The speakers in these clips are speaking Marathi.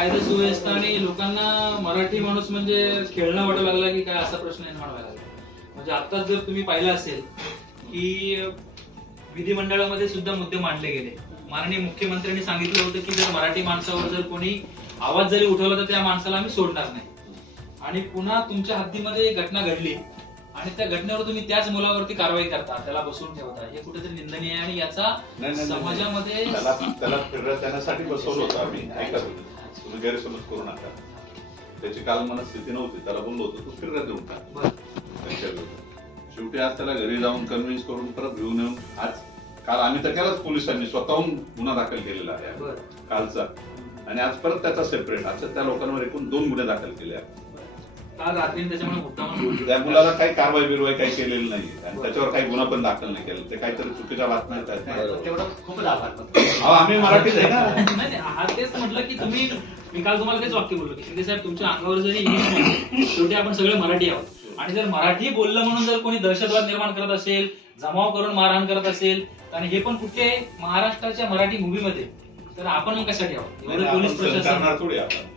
कायदा सुव्यवस्था आणि लोकांना मराठी माणूस म्हणजे खेळणं वाटू लागला की काय असा प्रश्न निर्माण व्हायला लागला. म्हणजे आताच जर तुम्ही पाहिलं असेल की विधिमंडळामध्ये सुद्धा मुद्दे मांडले गेले. माननीय मुख्यमंत्र्यांनी सांगितलं होतं की जर मराठी माणसावर जर कोणी आवाज जरी उठवला तर त्या माणसाला आम्ही सोडणार नाही. आणि पुन्हा तुमच्या हद्दीमध्ये घटना घडली. आणि त्या घटनेवर तुम्ही त्याच मुलावरती कारवाई करता त्याला बसवून ठेवता. हे कुठेतरी निंदनीय आहे आणि याचा नाही. समाजामध्ये त्याला त्याला त्याण्यासाठी बसवलं होतं आम्ही. ऐका तुम्ही. तुम्ही गैरसमज करू नका. त्याची काल मनस्थिती नव्हती. त्याला बोललो होतो तू फिरत देऊन टाक. बरं. त्यांच्या. शेवटी आज त्याला घरी जाऊन कन्व्हिन्स करून परत घेऊन येऊन आज काल आम्ही तर केलाच पोलिसांनी. स्वतःहून गुन्हा दाखल केलेला आहे. बरं. कालचा. आणि आज परत त्याचा सेपरेट आज त्या लोकांवर एकूण दोन गुन्हे दाखल केले आहेत. काल रात्री त्याच्यामुळे मुद्दामून. त्या मुलाला काही कारवाई बिरवाई काही केलेली नाही आणि त्याच्यावर काही गुन्हा पण दाखल नाही केला ते काहीतरी चुकीच्या बातम्या. तेवढं खूपच आभार. अहो, आम्ही मराठीत आहे ना नाही नाही, हा तेच म्हटलं की तुम्ही मी काल तुम्हाला तेच वाक्य बोललो की शिंदे साहेब तुमच्या अंगावर जरी इंग्लिश नाही, शेवटी आपण सगळे मराठी आहोत आणि जर मराठी बोललं म्हणून जर कोणी दहशतवाद निर्माण करत असेल जमाव करून मारहाण करत असेल आणि हे पण कुठे? महाराष्ट्राच्या मराठी मूवीमध्ये तर आपण मग कशासाठी आहोत एवढं आपण पोलीस सहन प्रशासन करणार थोडी आपण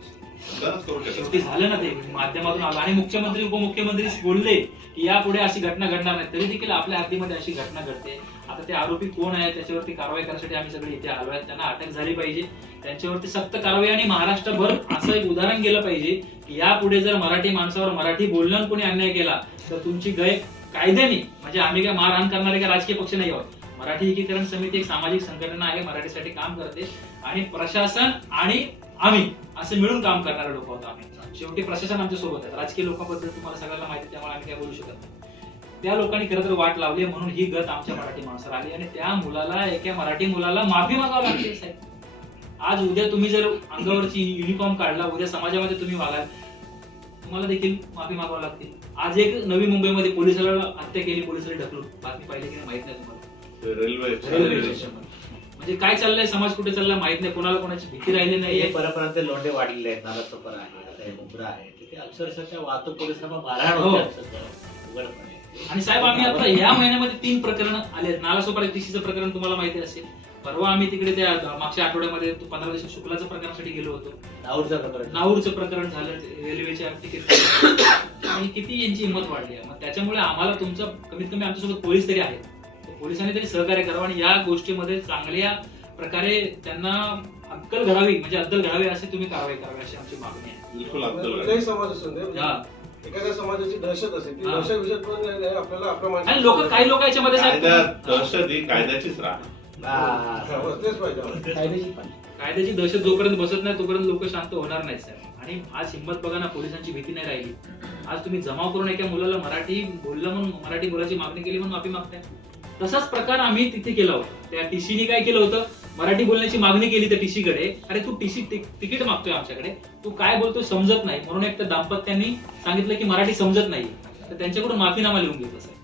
ते झालं ना ते माध्यमातून आलं. आणि मुख्यमंत्री उपमुख्यमंत्री बोलले की यापुढे अशी घटना घडणार नाही. तरी देखील आपल्या हद्दीमध्ये अशी घटना घडते. आता ते आरोपी कोण आहे त्याच्यावरती कारवाई करण्यासाठी आम्ही सगळे इथे आलो आहेत त्यांना अटक झाली पाहिजे. त्यांच्यावरती सक्त कारवाई आणि महाराष्ट्रभर असं एक उदाहरण गेलं पाहिजे की यापुढे जर मराठी माणसावर मराठी बोलण्यात कोणी अन्याय केला तर तुमची गय कायद्याने म्हणजे आम्ही काय मारहाण करणारे काय राजकीय पक्ष नाही आहोत. मराठी एकीकरण समिती एक सामाजिक संघटना आहे मराठीसाठी काम करते. आणि प्रशासन आणि आम्ही असं मिळून काम करणारे लोक आहोत आम्ही. शेवटी प्रशासन आमच्यासोबत आहे. राजकीय लोकांबद्दल तुम्हाला सगळ्यांना माहिती त्यामुळे आम्ही काय बोलू शकत नाही. त्या लोकांनी खरं तर वाट लावली म्हणून ही गत आमच्या मराठी माणसाला आली आणि त्या मुलाला एका मराठी मुलाला माफी मागावी लागते साहेब. आज उद्या तुम्ही जर अंगावरची युनिफॉर्म काढला उद्या समाजामध्ये तुम्ही वागाल तुम्हाला देखील माफी मागावी लागते आज एक नवी मुंबईमध्ये पोलिसाला हत्या केली पोलिसाला ढकलून. बातमी पाहिली की नाही माहीत नाही तुम्हाला. रेल्वे. म्हणजे काय चाललंय समाज कुठे चाललाय माहीत नाही. कोणाला कोणाची भीती राहिली हे नाही परपर्यंत लोंढे वाढलेले आहेत. नालासोपर आहे हे मुंब्रा आहे तिथे अक्षरशः त्या वाहतूक पोलिसांना मारहाण हो. होते अक्षरशः. उघडपणे. आणि साहेब आम्ही आता या महिन्यामध्ये तीन प्रकरण आले आहेत. नालासोपारा टीसीचं प्रकरण तुम्हाला माहिती असेल. परवा आम्ही तिकडे त्या मागच्या आठवड्यामध्ये तो पंधरा दिवस शुक्लाचं प्रकरणासाठी गेलो होतो. नाऊरचं प्रकरण. नाऊरचं प्रकरण झालं रेल्वेच्या तिकीट आणि किती यांची हिंमत वाढली आहे. मग त्याच्यामुळे आम्हाला तुमचं कमीत कमी आमच्यासोबत पोलीस तरी आहेत. पोलिसांनी तरी सहकार्य करावं आणि या गोष्टीमध्ये चांगल्या प्रकारे त्यांना अक्कल घडावी म्हणजे अद्दल घडावी अशी तुम्ही कारवाई करावी अशी आमची मागणी आहे बिलकुल समाज हा. एखाद्या समाजाची दहशत असेल ती. दहशत विषय पण नाही, नाही, आपल्याला आपल्या आणि लोक काही लोक याच्यामध्ये कायदा साहेब दहशत ही कायद्याचीच राह हा, बस तेच पाहिजे आम्हाला. कायदेशीर पण. कायद्याची दहशत जोपर्यंत बसत नाही तोपर्यंत लोक शांत होणार नाहीत साहेब आणि आज हिंमत बघा ना पोलिसांची भीती नाही राहिली आज तुम्ही जमाव करून एका मुलाला मराठी बोललं म्हणून मराठी बोलायची मागणी केली म्हणून माफी मागताय तसाच प्रकार आम्ही तिथे केला होता. त्या टीसीने काय केलं होतं? मराठी बोलण्याची मागणी केली त्या टीसी कडे अरे तू टीसी तिकीट मागतोय आमच्याकडे. तू काय बोलतोय समजत नाही. म्हणून एक तर दाम्पत्यांनी सांगितलं की मराठी समजत नाही. तर त्यांच्याकडून माफीनामा लिहून घेतला साहेब.